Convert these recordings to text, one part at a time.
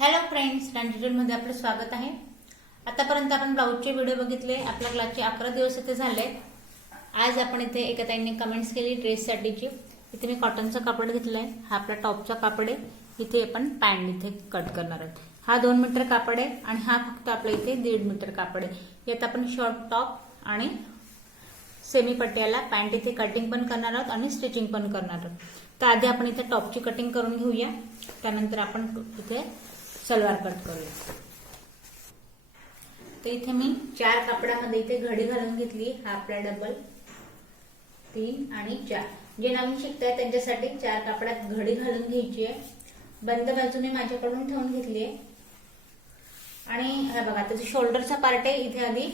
Hello friends, मध्ये आपलं स्वागत आहे। आतापर्यंत आपण ब्लाऊजचे व्हिडिओ बघितले। आपल्या क्लासचे 11 दिवस इथे झाले। आज आपण इथे एका ताईंनी कमेंट्स केली ड्रेससाठीची। इथे मी कॉटनचं कापड घेतलंय, हा आपला टॉपचा कापड आहे। इथे आपण पॅन्ट इथे कट करणार आहोत। हा 2 मीटर कापड आहे आणि हा फक्त आपल्या इथे 1.5 मीटर कापड आहे। यात आपण शॉर्ट टॉप आणि सेमी पट्ट्याला पॅन्ट इथे कटिंग पण करणार आहोत आणि स्टिचिंग पण करणार आहोत। तर आधी आपण इथे टॉपची कटिंग करून घेऊया, त्यानंतर आपण इथे सलवार कट करूया। तर इथे मी 4 कापडामध्ये इथे घडी घालून घेतली। हा आपला डबल 3 आणि 4 जे नवीन शिकताय त्यांच्यासाठी 4 कापडात घडी घालून घ्यायची आहे। बंद बाजू मी माझ्याकडून ठेवून घेतली आहे आणि हे बघा त्याचा शोल्डरचा पार्ट आहे। इथे आधी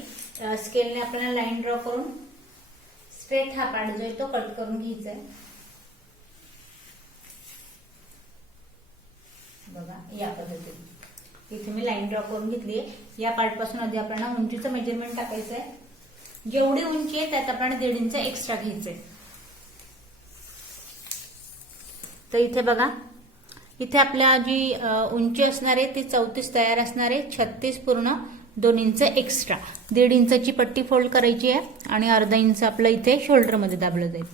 स्केलने आपल्याला लाईन ड्रॉ करून स्ट्रेट हा पार्ट जो आहे तो कट करून घ्यायचा आहे। बघा या पद्धतीने इथे मी लाईन ड्रॉ करून घेतली आहे। या पार्ट पासून आधी आपल्याला उंचीचं मेजरमेंट टाकायचं आहे। जेवढी उंची आहे त्यात आपल्याला 1.5 इंच एक्स्ट्रा घ्यायचंय। तर इथे बघा, इथे आपल्या जी उंची असणार आहे ती 34 तयार असणार आहे। 36 पूर्ण 2 इंच एक्स्ट्रा, 1.5 इंचाची पट्टी फोल्ड करायची आहे आणि अर्धा इंच आपलं इथे शोल्डर मध्ये दाबलं जाईल।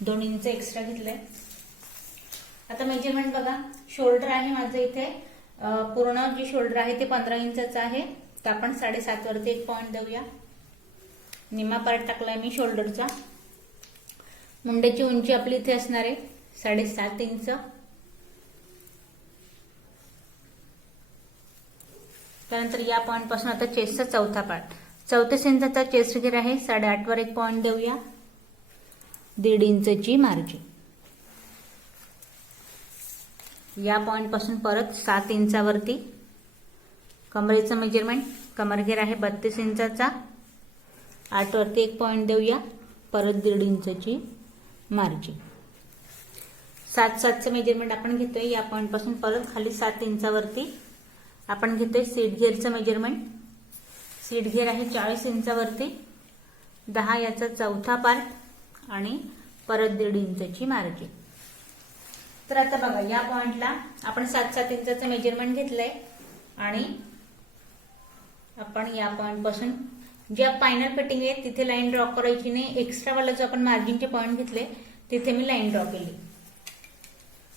2 इंच एक्स्ट्रा घेतलंय। आता मेजरमेंट बघा, शोल्डर आहे माझं इथे पूर्ण जे शोल्डर आहे ते 15 इंचाचं आहे। तर आपण 7.5 वरती एक पॉइंट देऊया। निम्मा पार्ट टाकलाय मी शोल्डरचा। मुंड्याची उंची आपली इथे असणार आहे 7.5 इंच। त्यानंतर या पॉइंट पासून आता चेस्टचा चौथा पार्ट 34 इंचाचा चेस्ट घेर आहे। 8.5 वर एक पॉइंट देऊया। 1.5 इंचची मार्जिन। या पॉइंट पासून परत 7 इंचावरती कमरेचं मेजरमेंट, कमर घेर आहे 32 इंचाचा। 8 वरती एक पॉइंट देऊया, परत 1.5 इंचची मार्जिन। 7-7चं मेजरमेंट आपण घेतोय। या पॉइंट पासून परत खाली 7 इंचावरती आपण घेतोय सीट घेरचं मेजरमेंट। सीट घेर आहे 40 इंचावरती। 10 याचा चौथा पार्ट आणि परत 1.5 इंचची मार्जिन। तर आता बघा, या पॉइंटला आपण 7-7 इंचाचं मेजरमेंट घेतलंय आणि आपण या पॉइंट पासून ज्या फायनल फिटिंग आहे तिथे लाईन ड्रॉ करायची नाही। एक्स्ट्रा वाला जो आपण मार्जिनचे पॉइंट घेतले तिथे मी लाईन ड्रॉ केली।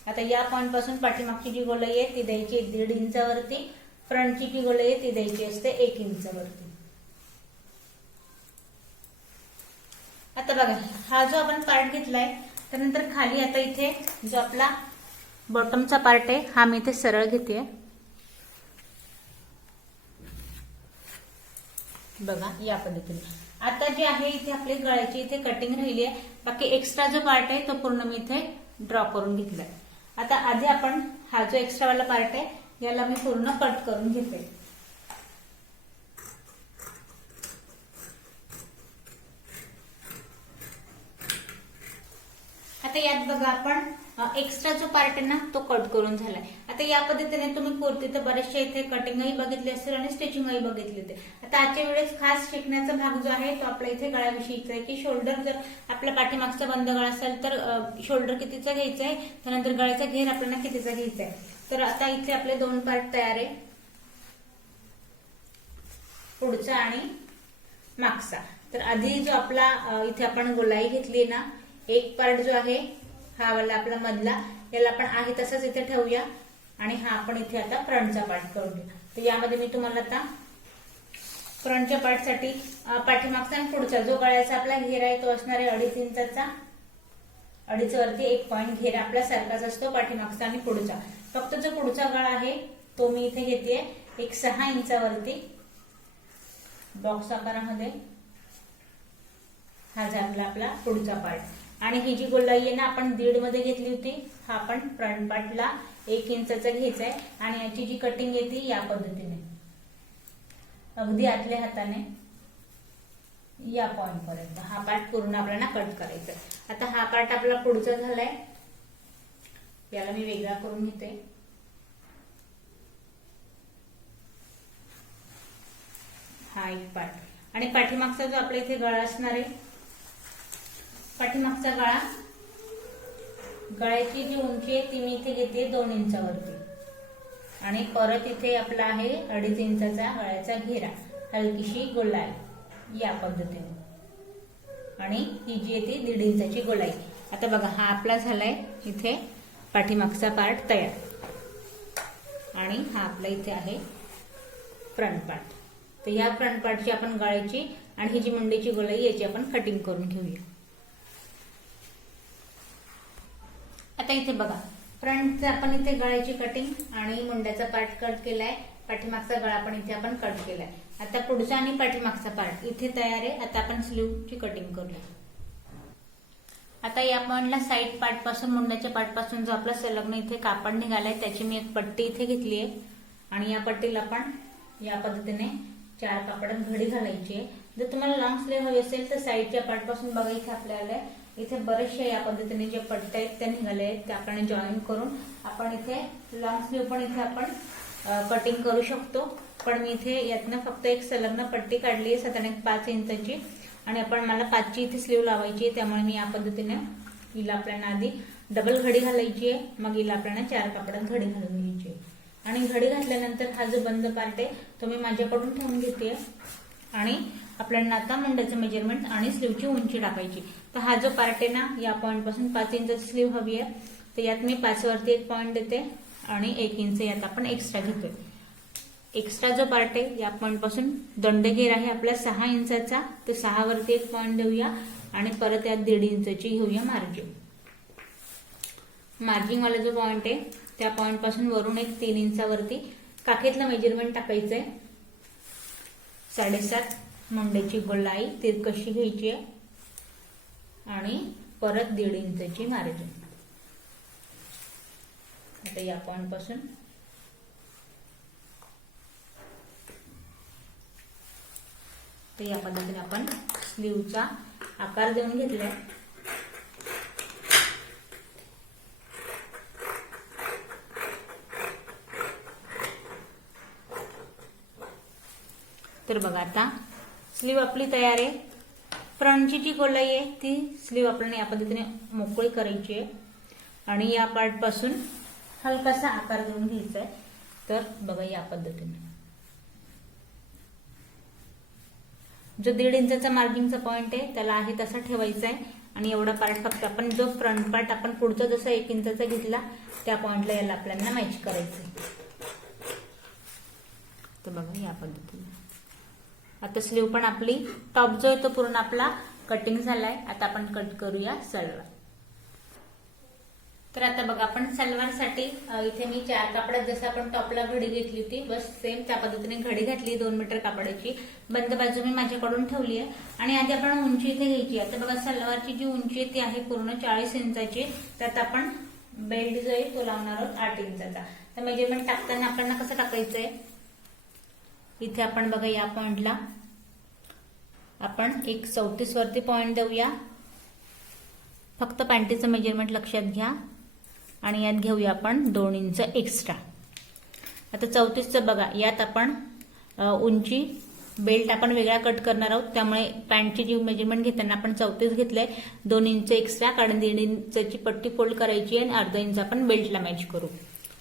आता या पॉइंट पासून पाठीमागची जी गोलाई आहे ती द्यायची 1.5 इंचावरती। फ्रंटची जी गोलाई आहे ती द्यायची असते 1 इंचावरती। आता बघा, हा जो आपण पार्ट घेतलाय त्यानंतर खाली आता इथे जो आपला बॉटमचा पार्ट आहे हा मी इथे सरळ घेते। बघा या पद्धतीने। आता जे आहे इथे आपली गळ्याची इथे कटिंग राहिली आहे, बाकी एक्स्ट्रा जो पार्ट आहे तो पूर्ण मी इथे ड्रॉ करून घेतलाय। आता आधी आपण हा जो एक्स्ट्रा वाला पार्ट आहे याला मी पूर्ण कट करून घेते। आता यात बघा आपण एक्स्ट्रा जो पार्ट आहे ना तो कट करून झालाय। आता या पद्धतीने तुम्ही कुर्ती तर बरेचशे इथे कटिंगही बघितली असेल आणि स्टिचिंगही बघितली होते। आता आजच्या वेळेस खास शिकण्याचा भाग जो आहे तो आपला इथे गळ्याविषयीचा आहे की शोल्डर जर आपल्या पाठीमागचा बंद गळा असेल तर शोल्डर कितीचा घ्यायचा आहे, त्यानंतर गळ्याचा घेर आपल्याला कितीचा घ्यायचा आहे। तर आता इथे आपले 2 पार्ट तयार आहे, पुढचा आणि मागचा। तर आधी जो आपला इथे आपण गोलाई घेतली ना, एक पार्ट जो आहे हा वाला आपला मधला, याला आपण आहे तसंच इथे ठेवूया आणि हा आपण इथे आता फ्रंटचा पार्ट करून घेऊ। तर यामध्ये मी तुम्हाला आता फ्रंटच्या पार्टसाठी पाठीमागचा आणि पुढचा जो गळ्याचा आपला घेर आहे तो असणार आहे 2.5 इंचाचा। 2.5 वरती एक पॉइंट घेर आपला सारखाच असतो पाठीमागचा आणि पुढचा। फक्त जो पुढचा गळा आहे तो मी इथे घेते एक 6 इंचावरती बॉक्स आकारामध्ये। हा झाला आपला पुढचा पार्ट आणि ही जी गोलाई आहे ना आपण 1.5 मध्ये घेतली होती, हा आपण फ्रंट पार्टला 1 इंचाचा घ्यायचा आहे आणि याची जी कटिंग येते या पद्धतीने अगदी आतल्या हाताने या पॉइंट पर्यंत हा पार्ट पूर्ण आपल्याला कट करायचा आहे। आता हा पार्ट आपला पुढचा झालाय, याला मी वेगळा करून घेते। हा एक पार्ट आणि पाठीमागचा जो आपल्या इथे गळा असणार आहे, पाठीमागचा गळा गळ्याची जी उंची आहे ती मी इथे घेते 2 इंचावरती आणि परत इथे आपला आहे 2.5 इंचाचा गळ्याचा घेरा, हलकीशी गोलाई या पद्धतीने, आणि ही जी आहे ती 1.5 इंचाची गोलाई. आता बघा हा आपला झालाय इथे पाठीमागचा पार्ट तयार, आणि हा आपला इथे आहे फ्रंट पार्ट. तर या फ्रंट पार्टची आपण गळ्याची आणि ही जी मुंडीची गोलाई याची आपण कटिंग करून घेऊया. आता इथे बघा फ्रंटचं आपण इथे गळ्याची कटिंग आणि मुंड्याचा पार्ट कट केलाय, पाठीमागचा गळा पण इथे आपण कट केलाय. आता पुढचा आणि पाठीमागचा पार्ट इथे तयार आहे. आता आपण स्लीवची कटिंग करूया. आता या पॉइंटला साईड पार्ट पासून, मुंड्याच्या पार्ट पासून जो आपला संलग्न इथे कापड निघालाय त्याची मी एक पट्टी इथे घेतली आहे, आणि या पट्टीला आपण या पद्धतीने 4 कापडात घडी घालायची आहे. जर तुम्हाला लॉंग स्लीव हवी असेल तर साईडच्या पार्ट पासून बघा इथे आपल्याला इथे बरेचसे या पद्धतीने जे पट्टे आहेत त्या निघाले आहेत, त्या आपण जॉईन करून आपण इथे लॉंग स्लीव पण इथे आपण कटिंग करू शकतो. पण मी इथे यातनं फक्त एक संलग्न पट्टी काढली आहे 5 इंचाची, आणि आपण मला 5ची इथे स्लीव लावायची आहे. त्यामुळे मी या पद्धतीने हिला आपल्याला आधी डबल घडी घालायची आहे, मग हिला आपल्याला 4 कापडात घडी घालून घ्यायची आहे. आणि घडी घातल्यानंतर हा जो बंद पार्ट आहे तो मी माझ्याकडून ठेवून घेते, आणि आपल्याला आता मुंड्याचं मेजरमेंट आणि स्लीवची उंची टाकायची. तर हा जो पार्ट आहे ना, या पॉइंट पासून 5 इंचाची स्लीव हवी आहे, तर यात मी 5 वरती एक पॉइंट देते आणि 1 इंच यात आपण एक्स्ट्रा घेतोय. एक्स्ट्रा जो पार्ट आहे या पॉइंट पासून दंडगेर आहे आपला 6 इंचाचा, तर 6 वरती एक पॉइंट देऊया आणि परत यात 1.5 इंचाची घेऊया मार्जिन. मार्जिन वाला जो पॉइंट आहे त्या पॉइंट पासून वरून एक 3 इंचावरती काखेतलं मेजरमेंट टाकायचंय. 7.5 मुंड्याची गोलाई तिरकशी घ्यायची आहे, आणि परत 1.5 इंचाची मार्जिन. आता या पॉइंट पासून तर या पद्धतीने आपण स्लीवचा आकार देऊन घेतलाय. तर बघा आता स्लीव आपली तयार आहे. फ्रंटची जी गोलाई आहे ती स्लीव आपल्याला या पद्धतीने मोकळी करायची आहे, आणि या पार्ट पासून हलकासा आकार देऊन घ्यायचा आहे. तर बघा या पद्धतीने जो 1.5 इंचाचा मार्जिनचा पॉइंट आहे त्याला आहे तसा ठेवायचा आहे, आणि एवढा पार्ट फक्त आपण जो फ्रंट पार्ट आपण पुढचा जसा 1 इंचाचा घेतला त्या पॉइंटला याला आपल्याला मॅच करायचंय. तर बघा या पद्धतीने आता स्लीव पण आपली टॉप जो आहे तो पूर्ण आपला कटिंग झालाय. आता आपण कट करूया सलवार. तर आता बघा आपण सलवारसाठी इथे मी 4 कापडात जसं आपण टॉपला घडी घेतली होती बस सेम त्या पद्धतीने घडी घातली 2 मीटर कापडाची. बंद बाजू मी माझ्याकडून ठेवली आहे, आणि आधी आपण उंची इथे घ्यायची. आता बघा सलवारची जी उंची आहे ती आहे पूर्ण 40 इंचाची. त्यात आपण बेल्ट जो आहे तो लावणार आहोत 8 इंचाचा. तर मेजरमेंट टाकताना आपल्याला कसं टाकायचंय, इथे आपण बघा या पॉइंटला आपण एक 34 वरती पॉइंट देऊया. फक्त पॅन्टीचं मेजरमेंट लक्षात घ्या, आणि यात घेऊया आपण 2 इंच एक्स्ट्रा. आता 34चं बघा यात आपण उंची बेल्ट आपण वेगळा कट करणार आहोत, त्यामुळे पॅन्टची जी मेजरमेंट घेताना आपण 34 घेतलंय. 2 इंच एक्स्ट्रा कारण 1.5 इंचाची पट्टी फोल्ड करायची आणि अर्धा इंच आपण बेल्टला मॅच करू.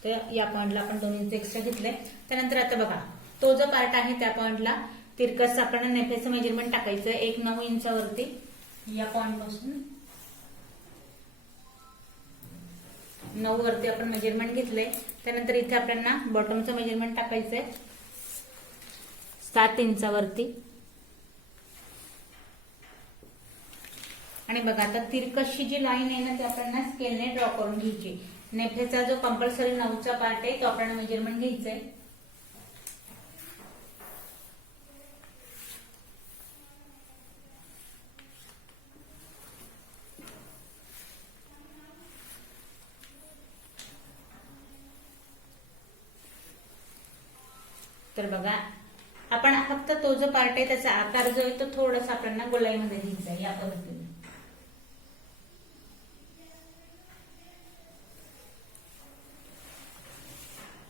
तर या पॉइंटला आपण 2 इंच एक्स्ट्रा घेतलंय. त्यानंतर आता बघा तो जो पार्ट आहे त्या पॉइंटला तिरकस आपण नेफेचं मेजरमेंट टाकायचं 1.9 इंचावरती. या पॉइंट पासून 9 वरती आपण मेजरमेंट घेतलंय. त्यानंतर इथे आपल्याला बॉटमचं मेजरमेंट टाकायचंय 7 इंचावरती. आणि बघा आता तिरकशी जी लाईन आहे ना ती आपल्याला स्केलने ड्रॉ करून घ्यायची. नेफेचा जो कंपल्सरी 9चा पार्ट आहे तो आपल्याला मेजरमेंट घ्यायचंय. तर बघा आपण फक्त तो जो पार्ट आहे त्याचा आकार जो आहे तो थोडासा आपल्याला गोलाईमध्ये घ्यायचा आहे या पद्धतीने.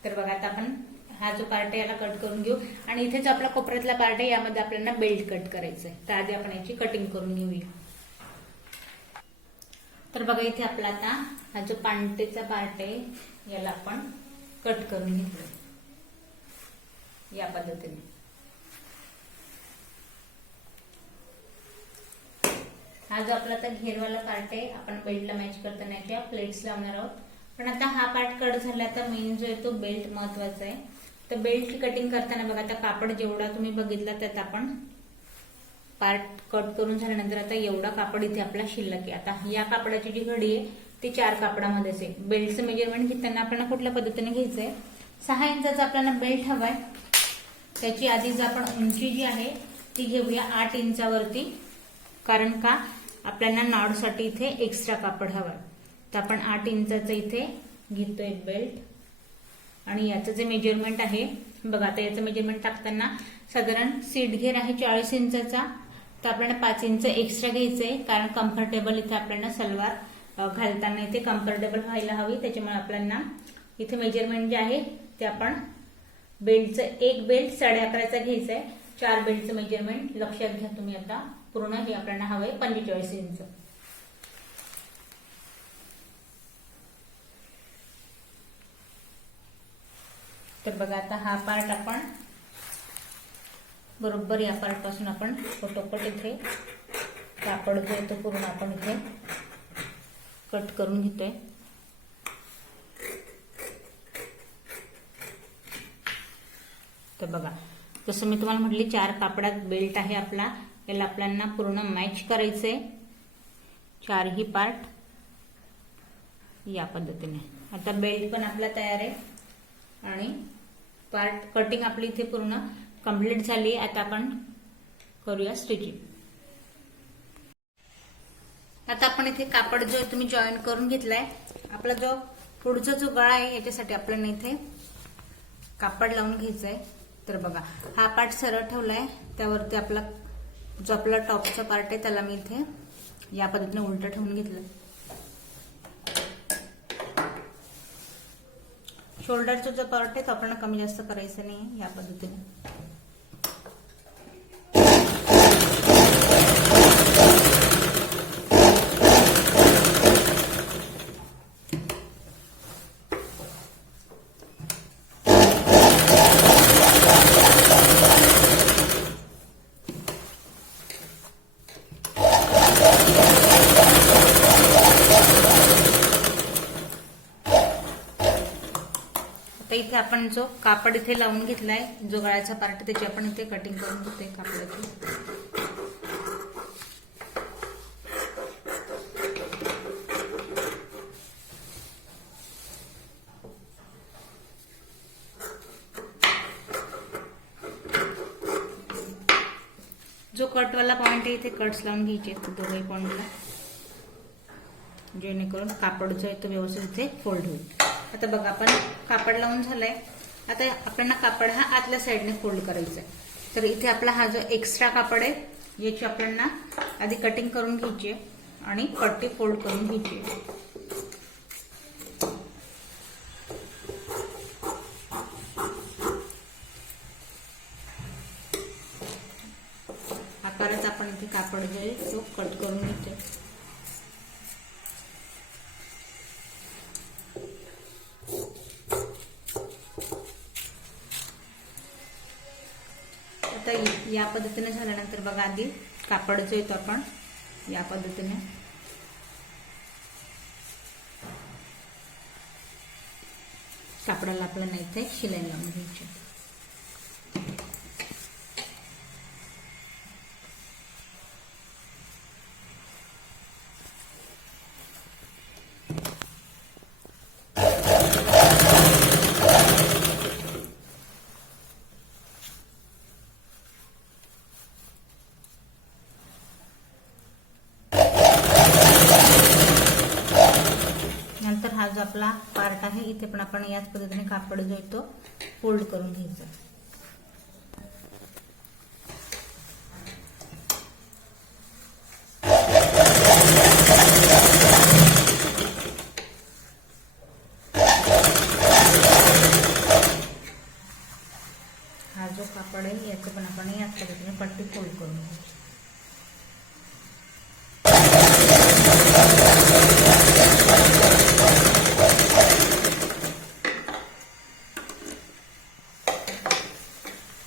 तर बघा आता आपण हा जो पार्ट आहे याला कट करून घेऊ, आणि इथे जो आपला कोपऱ्यातला पार्ट आहे यामध्ये आपल्याला बेल्ट कट करायचं आहे. तर आधी आपण याची कटिंग करून घेऊया. तर बघा इथे आपला आता हा जो पांटेचा पार्ट आहे याला आपण कट करून घेतोय. पद्धतीने। हा जो आपला आता घेरवाला पार्ट आहे, आपण बेल्टला मॅच करताना याच्या प्लेट्स लावणार आहोत। पण आता हा पार्ट कट झाला, आता मेन जो आहे तो बेल्ट महत्वाचा आहे। तर बेल्ट कटिंग करताना बघा, आता कापड जेवढा तुम्ही बघितला त्यात आपण पार्ट कट करून झाल्यानंतर आता एवढा कापड इथे आपला शिल्लक आहे। आता या कापडाची जी घडी आहे ती 4 कापडामध्येच आहे। बेल्टचं मेजरमेंट घेताना आपल्याला कुठल्या पद्धतीने घ्यायचंय, 6 इंचाचा आपल्याला बेल्ट हवाय। त्याची आधीच आपण उंची जी आहे ती घेऊया 8 इंचावरती, कारण का आपल्याला नॉडसाठी इथे एक्स्ट्रा कापड हवंय। तर आपण 8 इंचाचा इथे घेतोय बेल्ट। आणि याचं जे मेजरमेंट आहे बघा, आता याचं मेजरमेंट टाकताना साधारण सीट घेर आहे 40 इंचाचा, तर आपल्याला 5 इंच एक्स्ट्रा घ्यायचंय, कारण कम्फर्टेबल इथे आपल्याला सलवार घालताना इथे कम्फर्टेबल व्हायला हवी। त्याच्यामुळे आपल्याला इथे मेजरमेंट जे आहे ते आपण बेल्टचं एक बेल्ट 11.5चा घ्यायचंय। 4 बेल्टचं मेजरमेंट लक्षात घ्या तुम्ही। आता पूर्ण हे आपल्याला हवंय 45 इंच। तर बघा, आता हा पार्ट आपण बरोबर या पार्ट पासून आपण फोटोकट इथे कापड जो आहे तो पूर्ण आपण इथे कट करून घेतोय। तर बघा, जसं मी तुम्हाला म्हटले 4 कापडात बेल्ट आहे आपला, याला आपल्याला पूर्ण मॅच करायचंय 4ही पार्ट या पद्धतीने। आता बेल्ट पण आपला तयार आहे आणि पार्ट कटिंग आपली इथे पूर्ण कंप्लीट झाली। आता आपण करूया स्टिचिंग। आता आपण इथे कापड जो तुम्ही जॉईन करून घेतलाय, आपला जो पुढचा जो गळा आहे याच्यासाठी आपल्याला इथे कापड लावून घ्यायचंय। तर बघा, हा पार्ट सरळ ठेवलाय, त्यावरती आपला जो आपला टॉपचा पार्ट आहे त्याला मी इथे या पद्धतीने उलट ठेवून घेतलंय। शोल्डरचा जो पार्ट आहे तो आपण कमी जास्त करायचं नाही या पद्धतीने। इथे आपण जो कापड इथे लावून घेतलाय, जो गळ्याचा पार्ट, त्याची आपण इथे कटिंग करून घेतोय कापडाची। जो कटवाला पॉइंट आहे इथे कट्स लावून घ्यायचे दोन्ही पॉइंटला, जेणेकरून कापड जो आहे तो व्यवस्थित इथे फोल्ड होईल। आता बघा, आपण कापड लावून झालंय। आता आपल्याला कापड हा आतल्या साईडने फोल्ड करायचा आहे। तर इथे आपला हा जो एक्स्ट्रा कापड आहे याची आपल्याला आधी कटिंग करून घ्यायची आहे आणि पट्टी फोल्ड करून घ्यायची आहे। आकारात आपण इथे कापड जो आहे तो कट करून घेतोय। आता या पद्धतीने झाल्यानंतर बघा, आधी कापड जो येतो आपण या पद्धतीने कापडाला आपल्याला इथे शिलाई लावून घ्यायची। नंतर हा जो आपला पार्ट आहे इथे पण आपण याच पद्धतीने कापड जो आहे तो फोल्ड करून घ्यायचा। हा जो कापड आहे याचं पण आपण याच पद्धतीने पट्टी फोल्ड करून घ्यायची।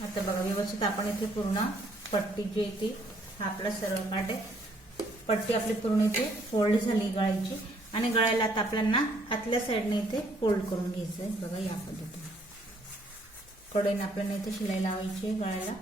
आता बघा व्यवस्थित आपण इथे पूर्ण पट्टी जी येते हा आपला सरळ पार्ट आहे. पट्टी आपली पूर्ण इथे फोल्ड झाली गळ्याची आणि गळ्याला आता आपल्याला आतल्या साईडने इथे फोल्ड करून घ्यायचंय. बघा या पद्धतीने कडेने आपल्याला इथे शिलाई लावायची आहे गळ्याला.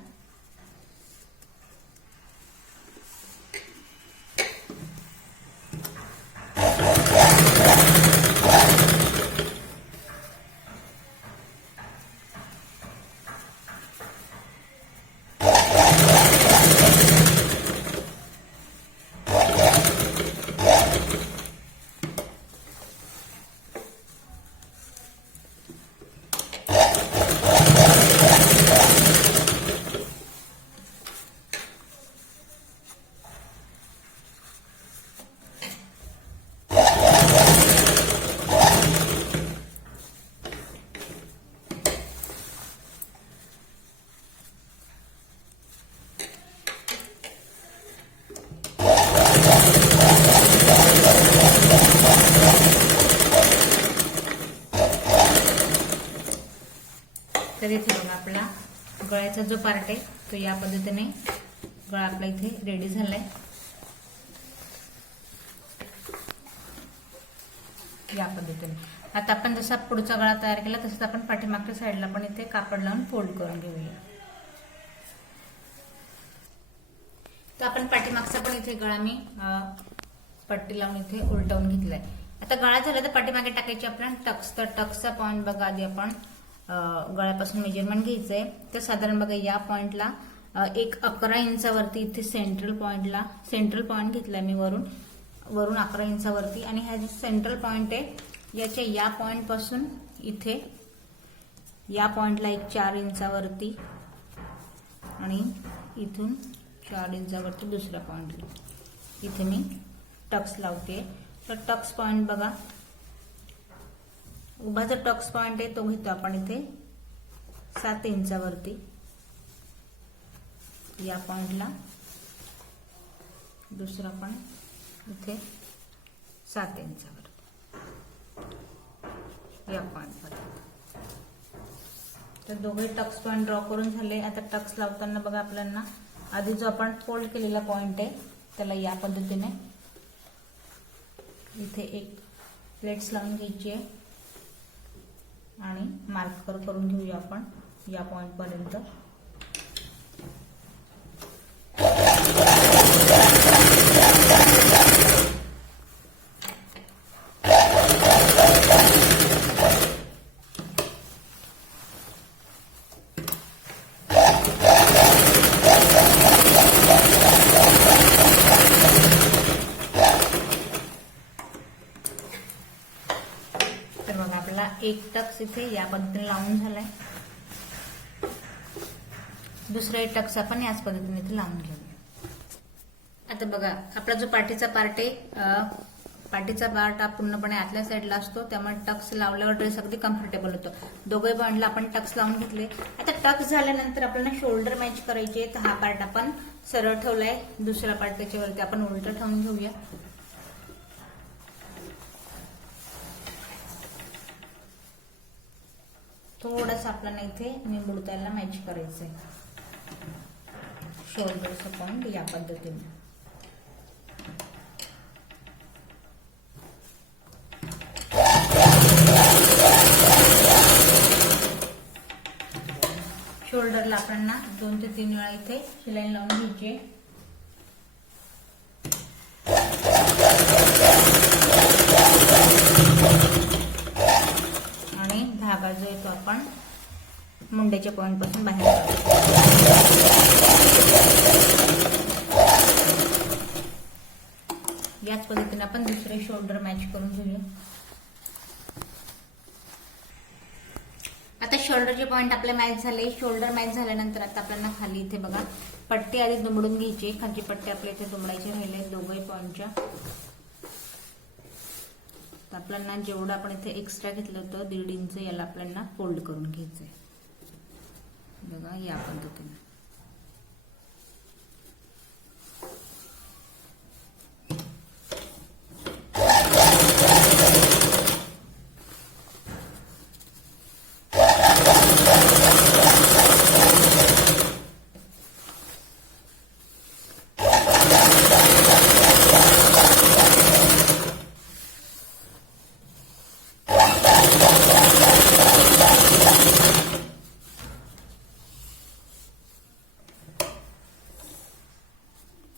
तर इथे बघा आपला गळ्याचा जो पार्ट आहे तो या पद्धतीने गळा आपला इथे रेडी झालाय. या पद्धतीने आता आपण जसा पुढचा गळा तयार केला तसंच आपण पाठीमागच्या साईडला पण इथे कापड लावून फोल्ड करून घेऊया. तर आपण पाठीमागचा पण इथे गळा मी पट्टी लावून इथे उलटवून घेतलाय. आता गळा झाला तर पाठीमागे टाकायची आपल्याला टक्स. तर टक्सचा पॉईंट बघा आधी आपण गळ्यापासून मेजरमेंट घ्यायचंय. तर साधारण बघा या पॉइंटला 11 इंचावरती इथे सेंट्रल पॉइंट घेतलाय मी वरून 11 इंचावरती. आणि हा जो सेंट्रल पॉइंट आहे याच्या या पॉइंट पासून इथे या पॉइंटला एक 4 इंचावरती आणि इथून 4 इंचावरती दुसऱ्या पॉइंटला इथे मी टक्स लावते. तर टक्स पॉइंट बघा उभा जो टक्स पॉइंट आहे तो घेतो आपण इथे 7 इंचावरती या पॉइंटला. दुसरा पण इथे 7 इंचावरती या पॉइंटवर. तर दोघे टक्स पॉइंट ड्रॉ करून झाले. आता टक्स लावताना बघा आपल्याला आधी जो आपण फोल्ड केलेला पॉइंट आहे त्याला या पद्धतीने इथे एक प्लेट्स लावून घ्यायची आहे आणि मार्कर करून घेऊया आपण या पॉइंट पर्यंत. तर बघा आपला एक टक्स इथे या पद्धतीने लावून झालाय. दुसरा एक टक्स आपण याच पद्धतीने इथे लावून घेऊया. आता बघा आपला जो पाठीचा पार्ट आहे पाठीचा पार्ट हा पूर्णपणे आतल्या साईडला असतो त्यामुळे टक्स लावल्यावर ड्रेस अगदी कम्फर्टेबल होतो. दोघे पॉइंटला आपण टक्स लावून घेतले. आता टक्स झाल्यानंतर आपल्याला शोल्डर मॅच करायचे. तर हा पार्ट आपण सरळ ठेवलाय. दुसरा पार्ट त्याच्यावरती आपण उलट ठेवून घेऊया. थोडंसं आपल्याला इथे निंबुडताला मॅच करायचंय शोल्डरचं पॉइंट या पद्धतीने. शोल्डरला आपल्याला 2 ते 3 वेळा इथे शिलाई लावून घ्यायची. आणि धागा जो आहे तो आपण मुंड्याच्या पॉइंट पासून बाहेर याच पद्धतीने आपण दुसरे शोल्डर मॅच करून घेऊया. आता शोल्डरचे पॉइंट आपले मॅच झाले. शोल्डर मॅच झाल्यानंतर आता आपल्याला खाली इथे बघा पट्टी आधी दुमडून घ्यायची. खालची पट्टी आपल्या इथे दुमडायची राहिले दोघे पॉइंटच्या. आपल्याला जेवढं आपण इथे एक्स्ट्रा घेतलं होतं 1.5 इंच याला आपल्याला फोल्ड करून घ्यायचंय. बघा या पद्धतीने.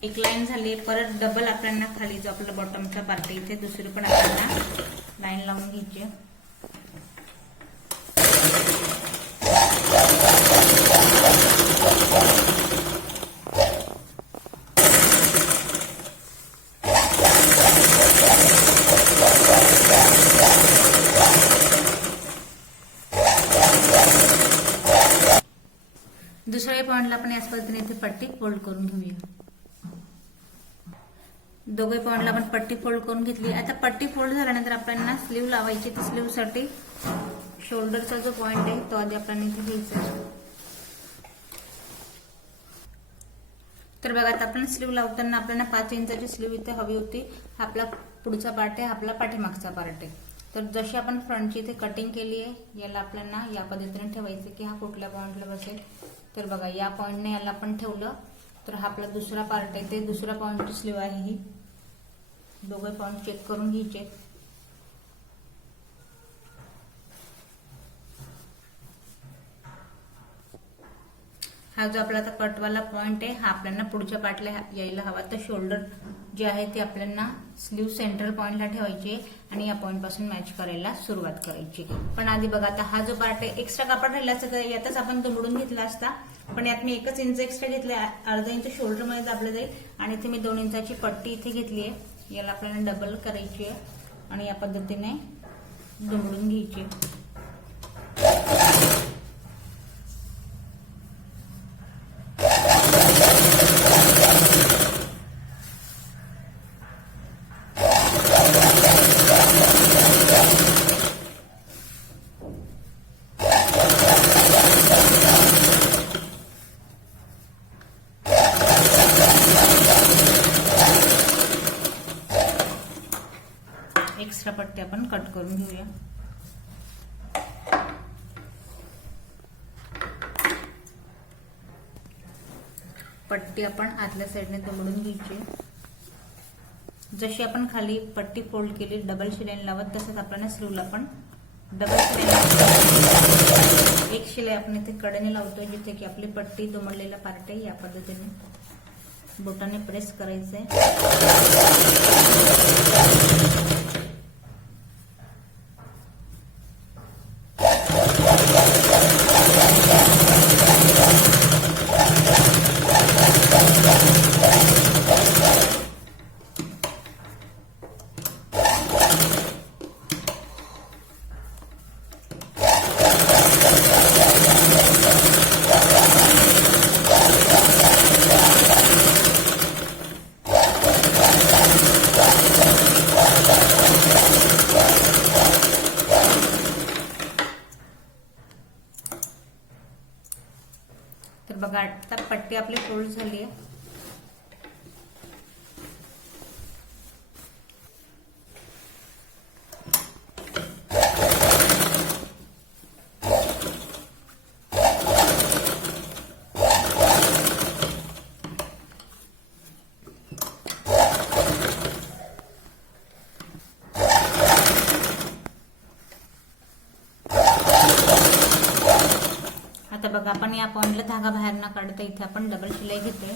एक लाईन झाली, परत डबल आपल्याला खाली जो आपला बॉटमचा पार्ट इथे दुसरी पण आपल्याला लाईन लावून घ्यायची. दुसऱ्या पॉइंटला आपण याच पद्धतीने इथे पट्टी फोल्ड करून घेऊया. दोघे पॉइंटला आपण पट्टी फोल्ड करून घेतली. आता पट्टी फोल्ड झाल्यानंतर आपल्याला स्लीव लावायची. तर स्लीव साठी शोल्डरचा जो पॉइंट आहे तो आधी आपल्याला इथे घ्यायचा. तर बघा आता आपण स्लीव लावताना आपल्याला 5 इंचाची स्लीव इथे हवी होती. आपला पुढचा पार्ट आहे, आपला पाठीमागचा पार्ट आहे. तर जशी आपण फ्रंटची इथे कटिंग केली आहे याला आपल्याला या पद्धतीने ठेवायचं की हा कुठल्या पॉइंटला बसेल. तर बघा या पॉइंटने याला आपण ठेवलं तर हा आपला दुसरा पार्ट आहे, ते दुसऱ्या पॉइंटची स्लीव आहे ही. दोघे पॉइंट चेक करून घ्यायचे. हा जो आपला आता कटवाला पॉइंट आहे हा आपल्याला पुढच्या पार्टला यायला हवा. तर शोल्डर जे आहे ते आपल्याला स्लीव सेंट्रल पॉइंटला ठेवायचे आणि या पॉइंट पासून मॅच करायला सुरुवात करायची. पण आधी बघा आता हा जो पार्ट आहे एक्स्ट्रा कापड राहिला असता यातच आपण तो मोडून घेतला असता, पण यात मी 1 इंच एक्स्ट्रा घेतले. अर्धा इंच शोल्डर मध्ये दाबलं जाईल आणि इथे मी 2 इंचाची पट्टी इथे घेतली आहे. याला आपल्याला डबल करायची आहे आणि या पद्धतीने दुमडून घ्यायची. एक्स्ट्रा पट्टी आपण कट करून घेऊया. पट्टी आपण आतल्या साईडने दुमडून घ्यायची. जशी आपण खाली पट्टी फोल्ड केली डबल शिलाई लावत तसंच आपल्याला स्लीवला पण डबल शिलाई. एक शिलाई आपण इथे कडेने लावतोय जिथे की आपली पट्टी दुमडलेला पार्ट आहे. या पद्धतीने बोटाने प्रेस करायचंय. तर बघा आता पट्टी आपली फोल्ड झाली आहे. आता बघा आपण या पॉइंटला धागा बाहेर न काढता इथे आपण डबल शिलाई घेतोय.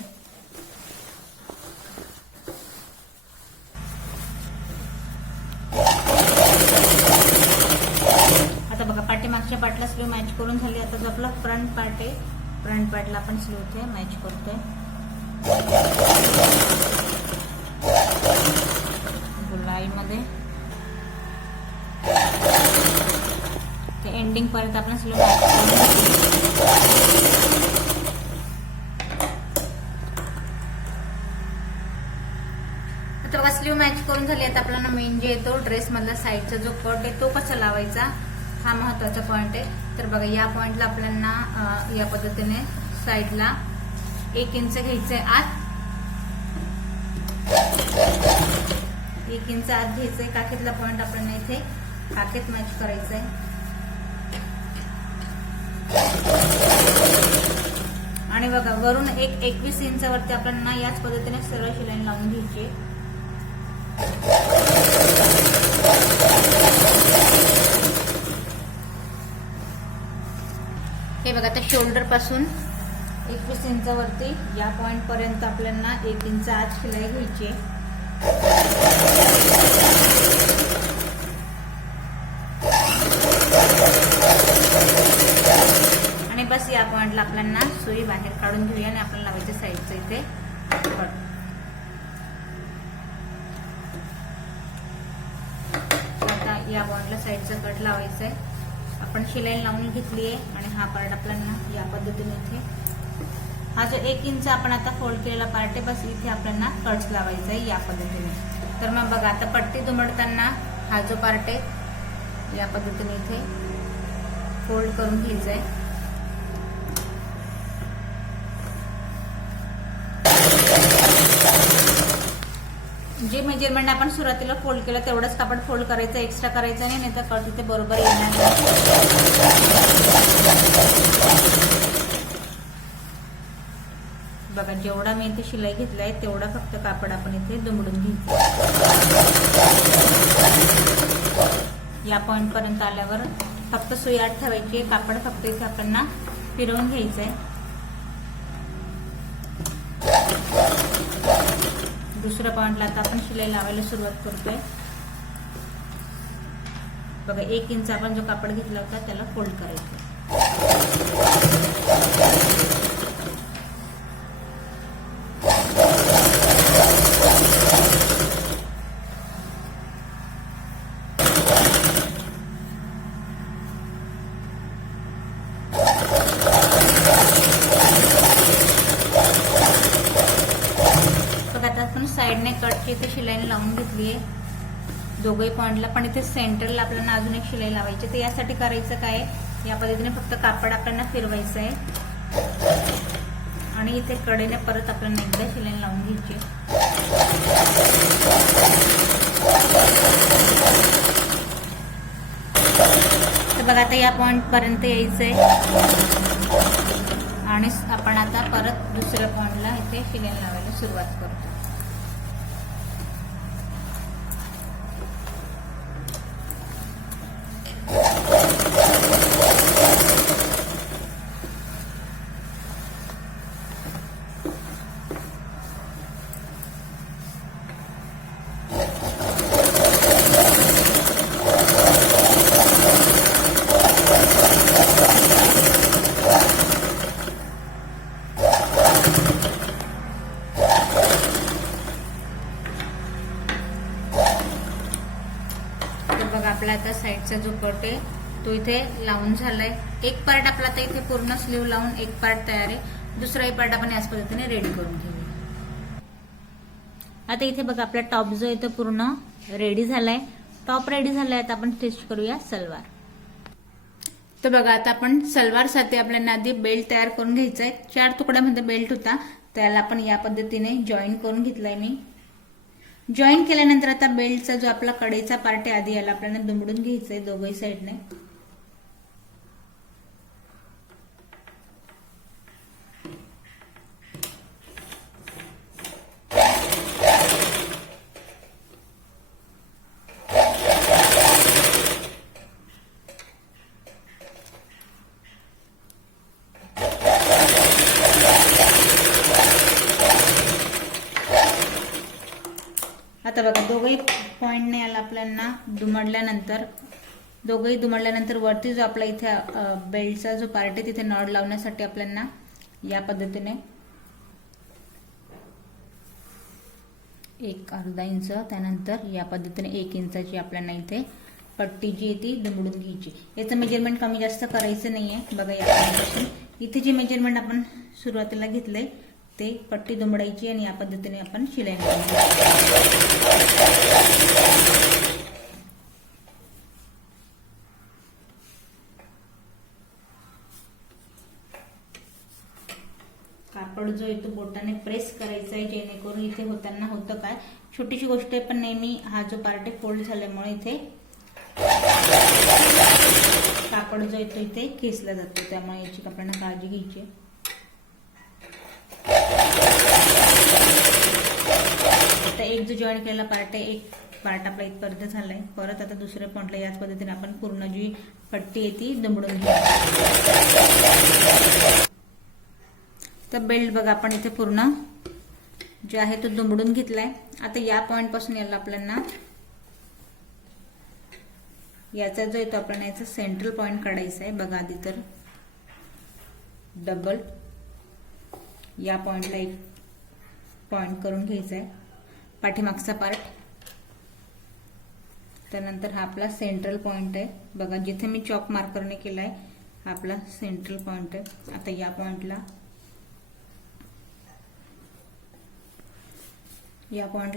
आता बघा पाठीमागच्या पार्टला स्लीव मॅच करून झाली. आता जो आपला फ्रंट पार्ट आहे फ्रंट पार्टला आपण स्लीव इथे मॅच करतोय. गुलाईमध्ये ते एंडिंग पर्यंत आपण स्लीव मॅच करून आता बघा स्लीव मॅच करून झाली. आता आपल्याला मेन जे येतो ड्रेस मधला साईडचा जो कट आहे तो कसा लावायचा हा महत्वाचा पॉइंट आहे. तर बघा या पॉइंटला आपल्याला या पद्धतीने साईडला 1 इंच घ्यायचंय आत. 1 इंच आत घ्यायचंय. काखेतला पॉइंट आपल्याला इथे काखेत मॅच करायचंय. आणि बघा वरून 21 इंचावरती आपल्याला याच पद्धतीने सरळ शिलाई लावून घ्यायची. हे बघा आता शोल्डर पासून 21 इंचावरती या पॉइंट पर्यंत आपल्याला 1 इंच आत शिलाई घ्यायची आहे. आणि बस या पॉइंटला आपल्याला सुई बाहेर काढून घेऊया आणि आपण लावायचे साईडचं इथे कट. आता या पॉइंटला साईडचं कट लावायचं आहे. आपण शिलाई लावून घेतली आहे आणि हा पार्ट आपल्याला या पद्धतीने इथे हा जो 1 इंच आपण आता फोल्ड केलेला पार्ट आहे बस इथे आपल्याला कट्स लावायचा आहे या पद्धतीने. तर मग बघा आता पट्टी दुमडताना हा जो पार्ट आहे या पद्धतीने इथे फोल्ड करून घ्यायचा आहे. जे मेजरमेंट आपण सुरुवातीला फोल्ड केलं तेवढंच कापड फोल्ड करायचं, एक्स्ट्रा करायचं नाही तर कट इथे बरोबर येणार नाही. बघा जेवढा मी इथे शिलाई घेतलाय तेवढा फक्त कापड आपण इथे दुमडून घ्यायचं. या पॉइंट पर्यंत आल्यावर फक्त सुई आत ठेवायची, कापड फक्त इथे आपल्याला फिरवून घ्यायचंय. दुसऱ्या पॉइंटला आता आपण शिलाई लावायला सुरुवात करतोय. बघा 1 इंच आपण जो कापड घेतला होता त्याला फोल्ड करायचं. साइडने कटची इथे शिलाई लावून घेतली आहे दोघही पॉइंटला, पण इथे सेंटरला आपल्याला अजून एक शिलाई लावायची. तर यासाठी करायचं काय, या पद्धतीने फक्त कापड आपल्याला फिरवायचं आहे आणि इथे कडेने परत आपल्याला एकदा शिलाई लावून घ्यायची. तर बघा आता या पॉइंट पर्यंत यायचंय आणि आपण आता परत दुसऱ्या पॉइंटला इथे शिलाई लावायला सुरुवात करतो. आपला आता साईडचा जो कट आहे तो इथे लावून झालाय. एक पार्ट आपला आता इथे पूर्ण स्लीव लावून एक पार्ट तयार आहे. दुसराही पार्ट आपण याच पद्धतीने रेडी करून घेऊया. आता इथे बघा आपला टॉप जो आहे तो पूर्ण रेडी झालाय. टॉप रेडी झालाय. आता आपण टेस्ट करूया सलवार. तर बघा आता आपण सलवारसाठी आपल्याला आधी बेल्ट तयार करून घ्यायचा आहे. 4 तुकड्यामध्ये बेल्ट होता त्याला आपण या पद्धतीने जॉईन करून घेतलाय. मी जॉईन केल्यानंतर आता बेल्टचा जो आपला कडेचा पार्ट आहे आधी याला आपल्याला दुमडून घ्यायचंय दोघही साईडने. आता बघा दोघही पॉइंटने याला आपल्याला दुमडल्यानंतर वरती जो आपला इथे बेल्टचा जो पार्ट आहे तिथे नॉट लावण्यासाठी आपल्याला या पद्धतीने एक अर्धा इंच त्यानंतर या पद्धतीने 1 इंचाची आपल्याला इथे पट्टी जी आहे ती दुमडून घ्यायची. याचं मेजरमेंट कमी जास्त करायचं नाहीये. बघा यापासून इथे जे मेजरमेंट आपण सुरुवातीला घेतलंय ते पट्टी दुमडायची आणि या पद्धतीने आपण शिलाई लावायची. कापड जो आहे तो बोटाने प्रेस करायचा आहे जेणेकरून इथे होताना होतं काय, छोटीशी गोष्ट आहे पण नेहमी हा जो पार्ट आहे फोल्ड झाल्यामुळे इथे कापड जो आहे तो इथे खेचला जातो. त्यामुळे याची आपल्याला काळजी घ्यायची. आता एक जो जॉईन केलेला पार्ट आहे एक पार्ट आपला इथपर्यंत झालाय. परत आता दुसऱ्या पॉइंटला याच पद्धतीने आपण पूर्ण जी पट्टी आहे ती दुमडून घ्यायची. तर बेल्ट बघा आपण इथे पूर्ण जे आहे तो दुमडून घेतलाय. आता या पॉइंट पासून याला आपल्याला याचा जो येतो आपल्याला याचा सेंट्रल पॉइंट काढायचा आहे. बघा आधी तर डबल या पॉइंटला एक पॉइंट करून घ्यायचा आहे, पाठीमागचा पार्ट. त्यानंतर हा आपला सेंट्रल पॉइंट आहे. बघा जिथे मी चॉक मार्करने केलाय हा आपला सेंट्रल पॉइंट आहे. आता या पॉइंटला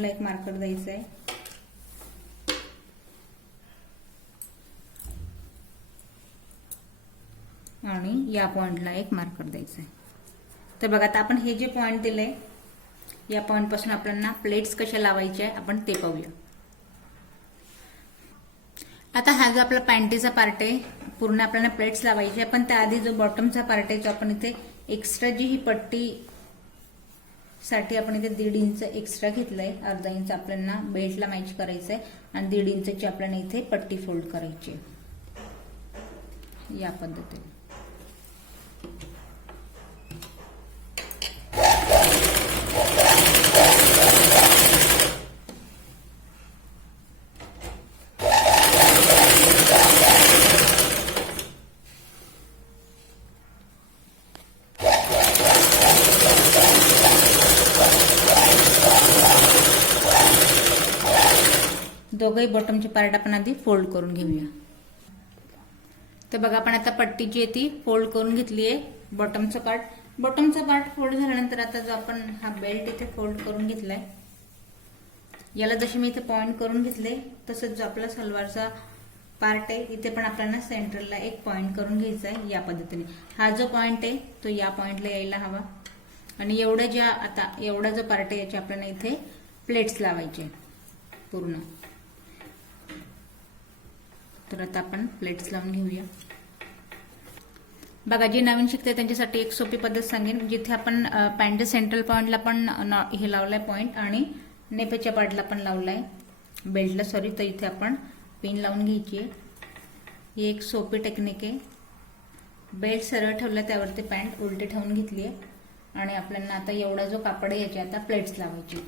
एक मार्कर द्यायचा आहे. आणि या पॉइंटला एक मार्कर द्यायचा आहे. तर बघा आता आपण हे जे पॉइंट दिलंय या पॉइंट पासून आपल्याला प्लेट्स कशा लावायच्या आहे आपण ते पाहूया. आता हा जो आपला पॅन्टीचा पार्ट आहे पूर्ण आपल्याला प्लेट्स लावायचे आहे, पण त्याआधी जो बॉटमचा पार्ट आहे तो आपण इथे एक्स्ट्रा जी ही पट्टी साठी आपण इथे 1.5 इंच एक्स्ट्रा घेतलंय. अर्धा इंच आपल्याला बेल्टला मॅच करायचंय आणि 1.5 इंचची आपल्याला इथे पट्टी फोल्ड करायची या पद्धतीने. दोघही बॉटमचे पार्ट आपण आधी फोल्ड करून घेऊया. तर बघा आपण आता पट्टी जी आहे ती फोल्ड करून घेतली आहे. बॉटमचा पार्ट फोल्ड झाल्यानंतर आता जो आपण हा बेल्ट इथे फोल्ड करून घेतलाय याला जसे मी इथे पॉइंट करून घेतले तसंच जो आपला सलवारचा पार्ट आहे इथे पण आपल्याला सेंटरला एक पॉइंट करून घ्यायचा आहे या पद्धतीने. हा जो पॉइंट आहे तो या पॉइंटला यायला हवा आणि एवढा जो पार्ट आहे याचे आपल्याला इथे प्लेट्स लावायचे पूर्ण. तर आता आपण प्लेट्स लावून घेऊया. बघा जे नवीन शिकते त्यांच्यासाठी एक सोपी पद्धत सांगेन. जिथे आपण पॅन्ट सेंट्रल पॉइंटला पण हे लावलाय पॉइंट आणि नेपेच्या पार्टला पण लावलाय बेल्टला तर इथे आपण पिन लावून घ्यायची आहे. ही एक सोपी टेक्निक आहे. बेल्ट सरळ ठेवला त्यावरती पॅन्ट उलटी ठेवून घेतली आहे आणि आपल्याला आता एवढा जो कापड आहे याचे आता प्लेट्स लावायची.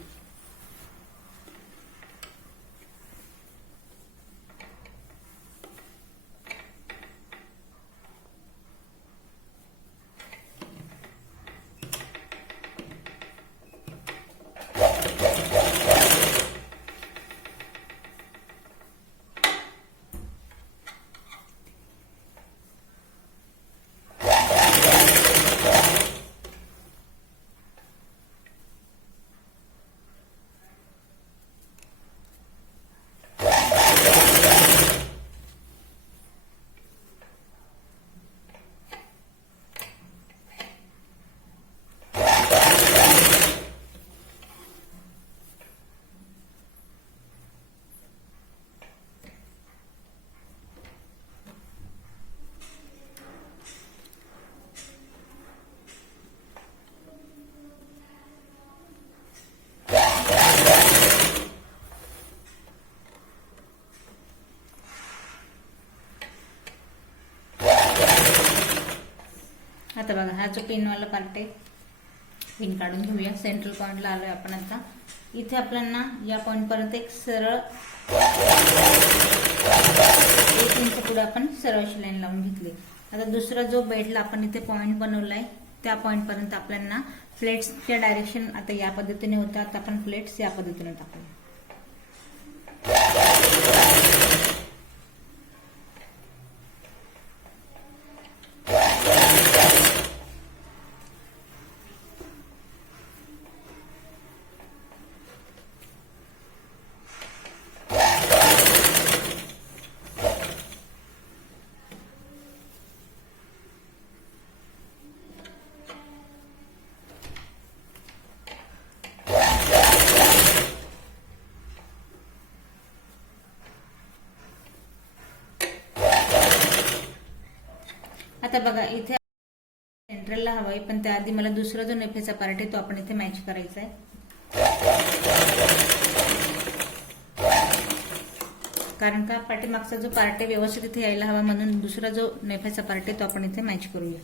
आता बघा हा जो पिनवाला पार्ट आहे पिन काढून घेऊया. सेंट्रल पॉइंटला आलोय आपण आता. इथे आपल्याला या पॉइंट पर्यंत एक सरळ 1 इंच पुढे आपण सरळ अशी लाईन लावून घेतली. आता दुसरा जो बेल्टला आपण इथे पॉइंट बनवलाय त्या पॉइंट पर्यंत आपल्याला प्लेट्सच्या डायरेक्शन आता या पद्धतीने होतं. आता आपण प्लेट्स या पद्धतीने टाकूया. आता बघा इथे सेंट्रलला हवाय पण त्याआधी मला दुसरा जो नेफेचा पार्ट आहे तो आपण इथे मॅच करायचा आहे. कारण का पाठीमागचा जो पार्ट आहे व्यवस्थित इथे यायला हवा म्हणून दुसरा जो नेफेचा पार्ट आहे तो आपण इथे मॅच करूया.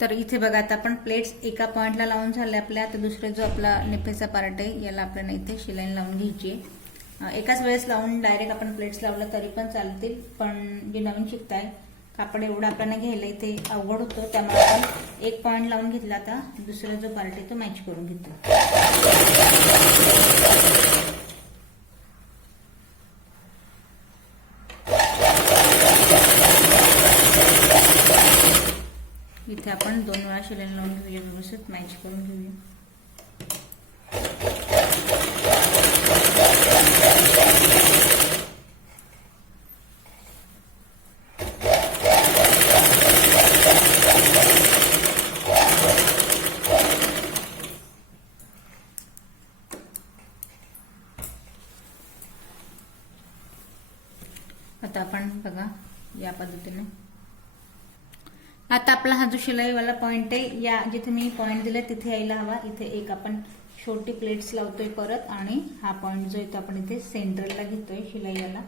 तर इथे बघा आता आपण प्लेट्स एका पॉइंटला लावून झाले आपल्या. आता दुसरा जो आपला नेफेचा पार्ट आहे याला आपल्याला इथे शिलाई लावून घ्यायची आहे. एकाच वेळेस लावून डायरेक्ट आपण प्लेट्स लावलं तरी पण चालतील, पण जे नवीन शिकताय कापड एवढं आपल्याला घ्यायला इथे अवघड होतं, त्यामुळे आपण एक पॉइंट लावून घेतला. आता दुसरा जो पार्ट आहे तो मॅच करून घेतो. इथे आपण 2 वेळा शिलाई लावून घेऊया, व्यवस्थित मॅच करून घेऊया. आता आपण बघा या पद्धतीने. आता आपला हा जो शिलाईवाला पॉइंट आहे, या जिथे मी पॉइंट दिला तिथे यायला हवा. इथे एक आपण छोटी प्लेट्स लावतोय परत, आणि हा पॉइंट जो आहे तो आपण इथे सेंटरला घेतोय शिलाईवाला.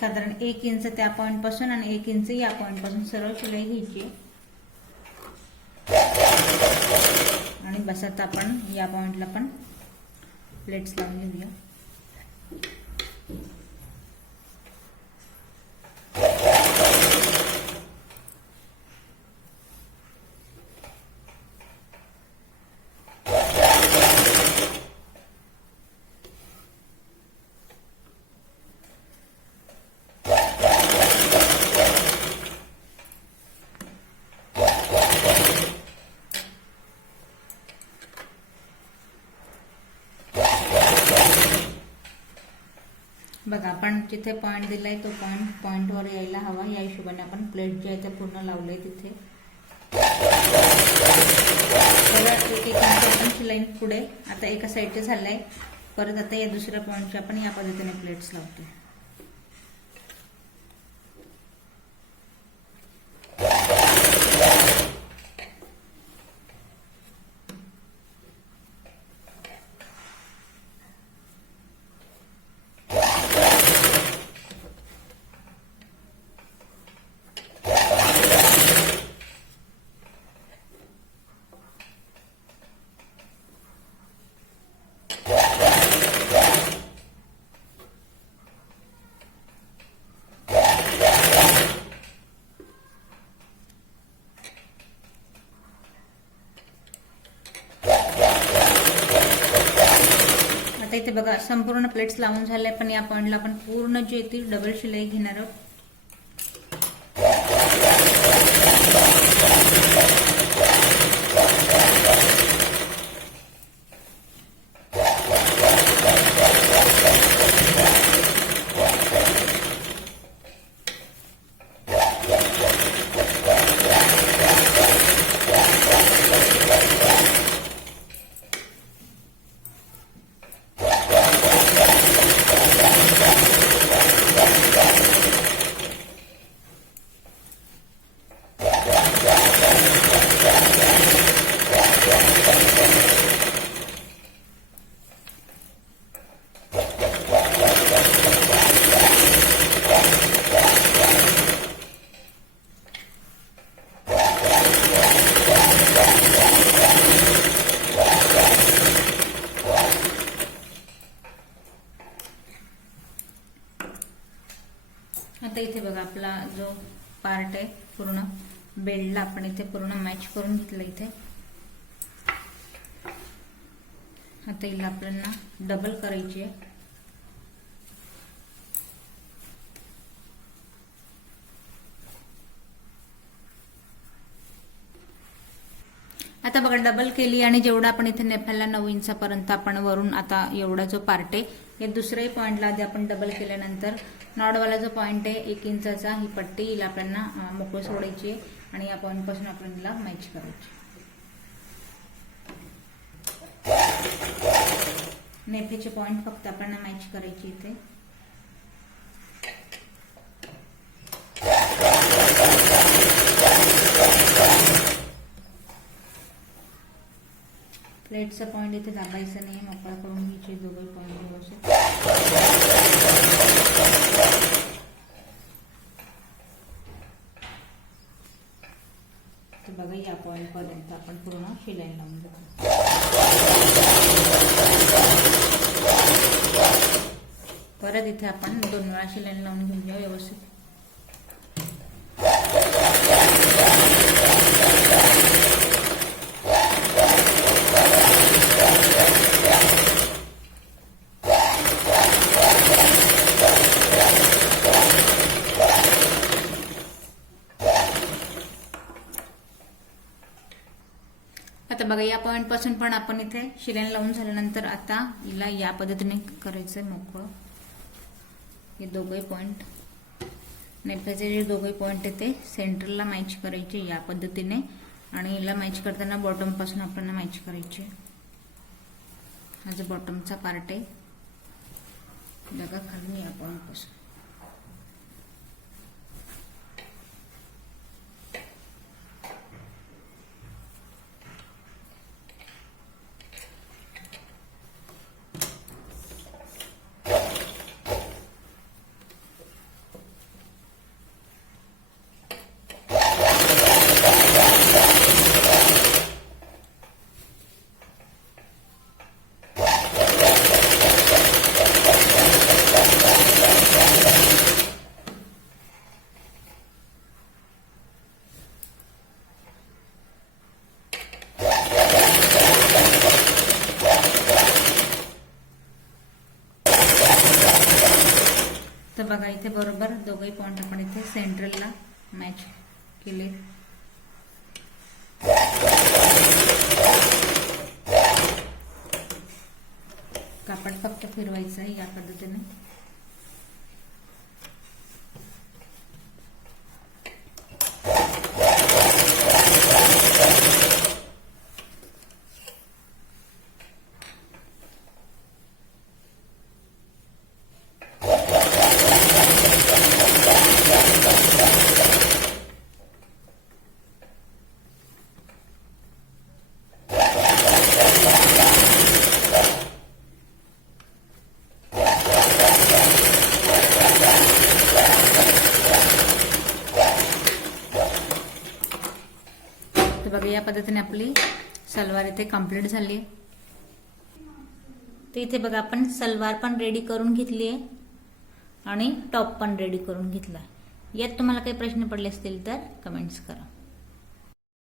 साधारण 1 इंच त्या पॉइंट पासून आणि 1 इंच या पॉइंट पासून सरळ शिलाई घ्यायची. आणि बस आता आपण या पॉइंटला पण प्लेट्स लावून घेऊया. बघा आपण जिथे पॉइंट दिलाय तो पॉइंटवर यायला हवा. या हिशोबाने आपण प्लेट जे आहे ते पूर्ण लावलंय तिथे. एक शिलाई पुढे आता एका साईडचे झालंय. परत आता या दुसऱ्या पॉइंटच्या आपण या पद्धतीने प्लेट्स लावतोय. इथे बघा संपूर्ण प्लेट्स लावून झाले, पण या पॉइंटला आपण पूर्ण जी ती डबल शिलाई घेणार आहोत. आता इथे बघा आपला जो पार्ट आहे पूर्ण बेल्टला आपण इथे पूर्ण मॅच करून घेतलं. इथे आता हिला आपल्याला डबल करायची आहे. आता बघा डबल केली आणि जेवढा आपण इथे नेफाला 9 इंचापर्यंत आपण वरून आता एवढा जो पार्ट आहे या दुसऱ्याही पॉइंटला आधी आपण डबल केल्यानंतर नॉडवाला जो पॉइंट आहे 1 इंचाचा ही पट्टी हिला आपल्याला मोकळी सोडायची आहे आणि या पॉइंट पासून आपण हिला मॅच करायची. नेफेचे पॉइंट फक्त आपल्याला मॅच करायची इथे. प्लेटचा पॉइंट इथे दाबायचा नाही, मोकळा करून घ्यायचे दोघे पॉइंट व्यवस्थित. बघा या पॉइंट पर्यंत आपण पूर्ण शिलाई लावून घेतो. परत इथे आपण 2 वेळा शिलाई लावून घेऊया व्यवस्थित. आता बघा या पॉइंट पासून पण आपण इथे शिलाई लावून झाल्यानंतर आता हिला या पद्धतीने करायचंय मोकळं. हे दोघे पॉइंट नेपथ्याचे जे दोघे पॉइंट आहे ते सेंटरला मॅच करायचे या पद्धतीने आणि हिला मॅच करताना बॉटम पासून आपण मॅच करायचे. हा जो बॉटमचा पार्ट आहे बघा खाली या पॉइंट पासून तर बघा इथे बरोबर दोघे पॉइंट आपण इथे सेंट्रलला मॅच केले. कापड फक्त फिरवायचं आहे या पद्धतीने. तर बघा या पद्धतीने आपली सलवार इथे कंप्लीट झाली. तर इथे बघा आपण सलवार पण रेडी करून घेतली आहे आणि टॉप पण रेडी करून घेतला. यात तुम्हाला काही प्रश्न पडले असतील तर कमेंट्स करा.